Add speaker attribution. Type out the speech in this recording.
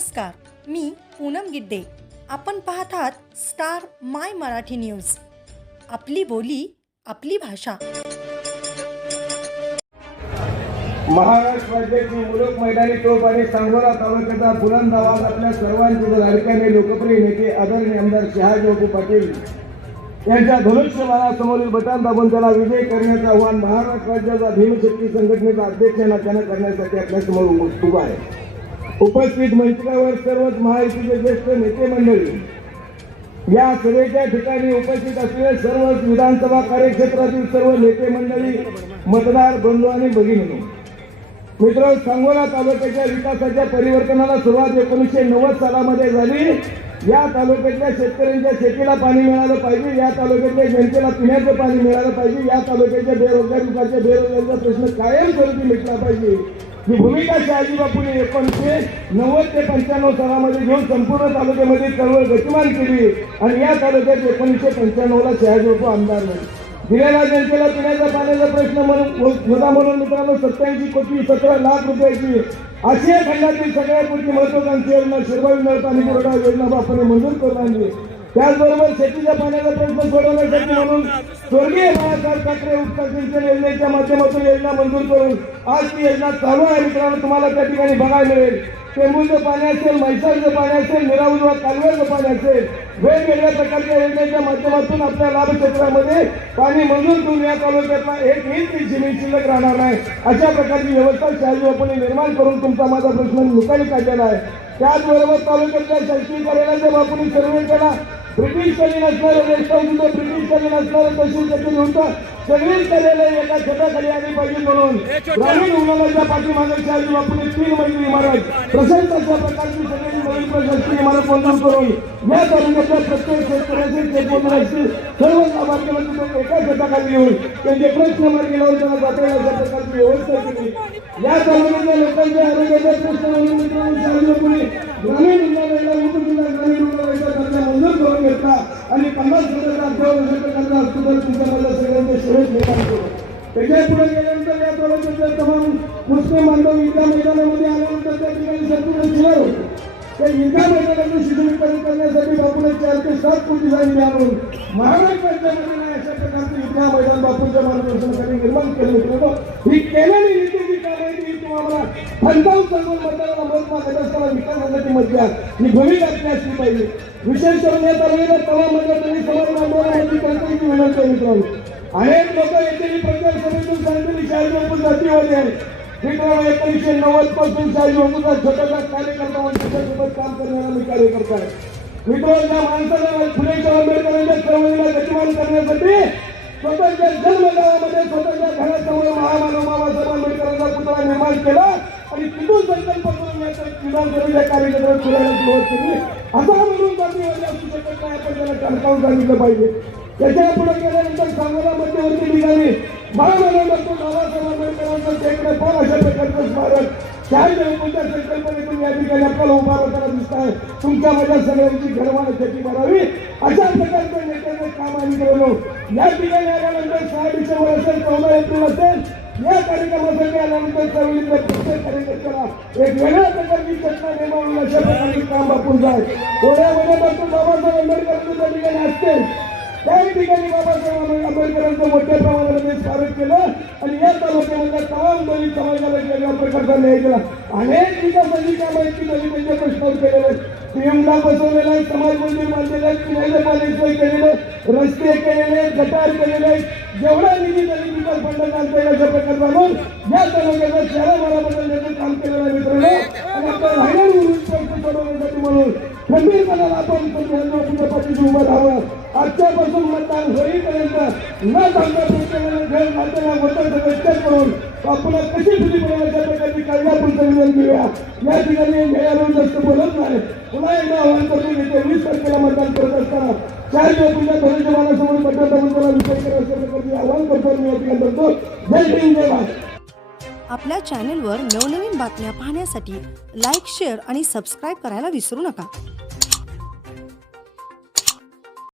Speaker 1: नमस्कार मी पूनम गिड्डे. आपण पाहत आहात स्टार माय मराठी न्यूज. आपली बोली आपली भाषा.
Speaker 2: महाराष्ट्र राज्याची मुलुक मैदानी तोप आणि सांगोला तालुक्याचा बुलंद आवाज आपल्या सर्वांचे लाडक्याने लोकप्रिय नेते आदरणीय आमदार शहाजी पाटील यांच्या धनुष्यबाणासमोरील बटन दाबून त्याला विजय करण्याचं आव्हान महाराष्ट्र राज्याचा भीमशक्ती संघटनेचा अध्यक्ष नात्यानं करण्यासाठी आपल्यासमोर उभा आहे. उपस्थित मंचावर सर्वच महायुतीचे ज्येष्ठ नेते मंडळी. या सभेच्या ठिकाणी उपस्थित असलेले सर्व विधानसभा कार्यक्षेत्रातील सर्व नेते मंडळी मतदार बंधू आणि भगिनी मित्र सांगोला तालुक्याच्या विकासाच्या परिवर्तनाला सुरुवात एकोणीसशे नव्वद सालामध्ये झाली. या तालुक्यातल्या शेतकऱ्यांच्या शेतीला पाणी मिळालं पाहिजे या तालुक्यातल्या जनतेला पिण्याचं पाणी मिळालं पाहिजे या तालुक्याच्या बेरोजगारी बेरोजगारीचा प्रश्न कायम स्वरूपी मिटला पाहिजे. ही भूमिका शहाजी बापूने एकोणीसशे नव्वद ते पंच्याण्णव सालामध्ये घेऊन संपूर्ण तालुक्यामध्ये चळवळ गतिमान केली. आणि या तालुक्यात एकोणीसशे पंच्याण्णवला शहाजी बापू आमदार झाले. दिलेल्या जनतेला पिण्याचा पाण्याचा प्रश्न म्हणून मुद्दा म्हणून मित्रांनो सत्याऐंशी कोटी सतरा लाख रुपयाची आशिया खंडातील सगळ्यात मोठी महत्वाकांक्षी योजना शिरवाई नळ पाणी पुरवठा योजना बापूने मंजूर करून आणली. त्याचबरोबर शेतीच्या पाण्याचा प्रश्न सोडवण्यासाठी म्हणून स्वर्गीय बाळासाहेब ठाकरे उपसा सिंचन योजनेच्या माध्यमातून योजना मंजूर करून आज ती योजना चालू आहे मित्रांनो. तुम्हाला त्या ठिकाणी बघायला मिळेल. टेंबूचं पाणी असेल म्हैसाळचं पाणी असेल निराउजवा कालव्याचं पाणी असेल वेगवेगळ्या प्रकारच्या योजनेच्या माध्यमातून आपल्या लाभ क्षेत्रामध्ये पाणी मंजूर करून या तालुक्यातला एक इंच जमीन शिल्लक राहणार नाही. अशा प्रकारची व्यवस्था शहाजी बापूंनी निर्माण करून तुमचा माझा प्रश्न निकाली काढलेला आहे. त्याचबरोबर तालुक्यातल्या शैक्षणिक कार्यालयाच्या बापूंनी सर्वे केला ब्रिटिशकालीन असणारं हाऊस होतं ब्रिटिशकालीन असणारं तहसील कचेरी होतं सगळीच कार्यालय एका छताखाली आली पाहिजे म्हणून. ग्रामीण रुग्णालयाच्या पाठीमागे शहाजी बापूने तीन मजली इमारत. प्रशस्त अशा प्रकारची सगळी नवीन प्रशासकीय इमारत मंजूर करून या तालुक्यातल्या प्रत्येक शेतकऱ्याचे असतील सर्व लाभार्थ्यांना एका छताखाली येऊन त्यांचे प्रश्न मार्गी लावून त्यांना जाता अशा प्रकारची व्यवस्था केली. या तालुक्यातल्या लोकांच्या आरोग्याचा प्रश्न म्हणून मित्रांनो शहाजी बापूने ग्रामीण रुग्णालयाला उपजिल्हा ग्रामीण रुग्णालयाचा दर्जा मंजूर करून घेतला आणि पन्नास वर्षाचा अठ्ठावन्न वर्षाचा हॉस्पिटल सगळ्यांचे शहर निर्माण केलं त्याच्या पुढे गेल्यानंतर या तालुक्याचे तमाम मुस्लिम बांधव ईदगा मैदानामध्ये आल्यानंतर त्या ठिकाणी संपूर्ण जिल्हा होते. त्या ईदगा मैदानाचं शिथिलीकरण करण्यासाठी बापूने चार ते सात कोटी सांगितले आणून महाराष्ट्राच्या राज्यामध्ये अशा प्रकारचं ईदगा मैदान बापूंच्या मार्गदर्शनाखाली निर्माण केलं होतं. ही केलेली पंचावन्न तुम्हाला फंडावून सांगून घटस्थाला मत मागत असताना विकासासाठी मत ही भूमिका आपली असली पाहिजे विशेष करून या तालुक्यात तमाम मतदारांनी समाज बांधवांना करण्याची विनंती आहे मित्रांनो. अनेक लोक येथील प्रचार सभेतून सांगतील शाही बापू जातीवादी आहे. मित्रांनो एकोणीसशे नव्वदपासून शाही बापूचा छोटासा कार्यकर्ता म्हणून त्याच्यासोबत काम करणारा मी कार्यकर्ता आहे. मित्रांनो त्या माणसाला फुलेच्या आंबेडकरांच्या चळवळीला गतिमान करण्यासाठी स्वतःच्या जन्मगावामध्ये स्वतःच्या घरासमोर महामानव पुतळा निर्माण केला आणि तिथून संकल्प करून या विधानसभेच्या कार्यक्रमात फिरायला सुरुवात केली. असा म्हणून जातीवादी असू शकत नाही आपण त्याला टणकावून सांगितलं पाहिजे. त्याच्या पुढे गेल्यानंतर सांगायला मध्यवर्ती ठिकाणी महामानव बाबासाहेब आंबेडकरांचं टेकडे पण अशा प्रकारचं स्मारक. चार संकल्पनेतून या ठिकाणी आपल्याला दिसत आहे. तुमच्या माझ्या सगळ्यांची घरवाना शेती करावी अशा प्रकारचं नेत्याचं काम आम्ही करलो या ठिकाणी आल्यानंतर सहा डिसेंबर असेल चौदा एप्रिल असेल या कार्यक्रमासाठी आल्यानंतर चळवळीतल्या प्रत्येक कार्यकर्त्याला एक वेगळ्या प्रकारची चटना निर्माण अशा प्रकारचे काम बापून जाय थोड्या डॉक्टर बाबासाहेब आंबेडकरांचं त्या ठिकाणी असते. त्याही ठिकाणी बाबासाहेब आंबेडकरांचं मोठ्या प्रमाणामध्ये स्वागत केलं आणि या तालुक्यामध्ये तमाम दलित समाजाला वेगळ्या प्रकारचा न्याय केला. अनेक विकासाची कामं आहेत की दलितांच्या प्रश्नावर केलेले आहेत बसवलेला आहे समाज मंदिर बांधलेलं आहे पिण्याचं पाणी सोय केलेलं रस्ते केलेले आहेत गटार केलेले आहेत. जेवढा निधी त्यांनी विकास फंड काम येईल अशा प्रकार म्हणून या तालुक्याचं शहरा मारा काम केलेलं आहे मित्रांनो. आणि आपल्या राहणार उरून सोडवण्यासाठी म्हणून खंबीरपणाला आपण तुमच्या पाठीशी उभं राहावं. आजच्यापासून मतदान होईपर्यंत न थांबता प्रत्येकाने घर नात्याला मतदान व्यक्त करून आपल्याला कशी खुली बनवायच्या प्रकारची कायदा निवेदन संविधान घेऊया या ठिकाणी न्यायालय जास्त बोलत नाही. पुन्हा एकदा आव्हान करतो की वीस तारखेला मतदान करत असताना चार दिवसाच्या धनुष्यमानासमोर मतदान टाकून त्याला विजय करा आव्हान करतो मी या ठिकाणी करतो जय भीम जय भारत.
Speaker 1: आपल्या चॅनेलवर नवनवीन बातम्या पाहण्यासाठी लाईक शेअर आणि सबस्क्राईब करायला विसरू नका.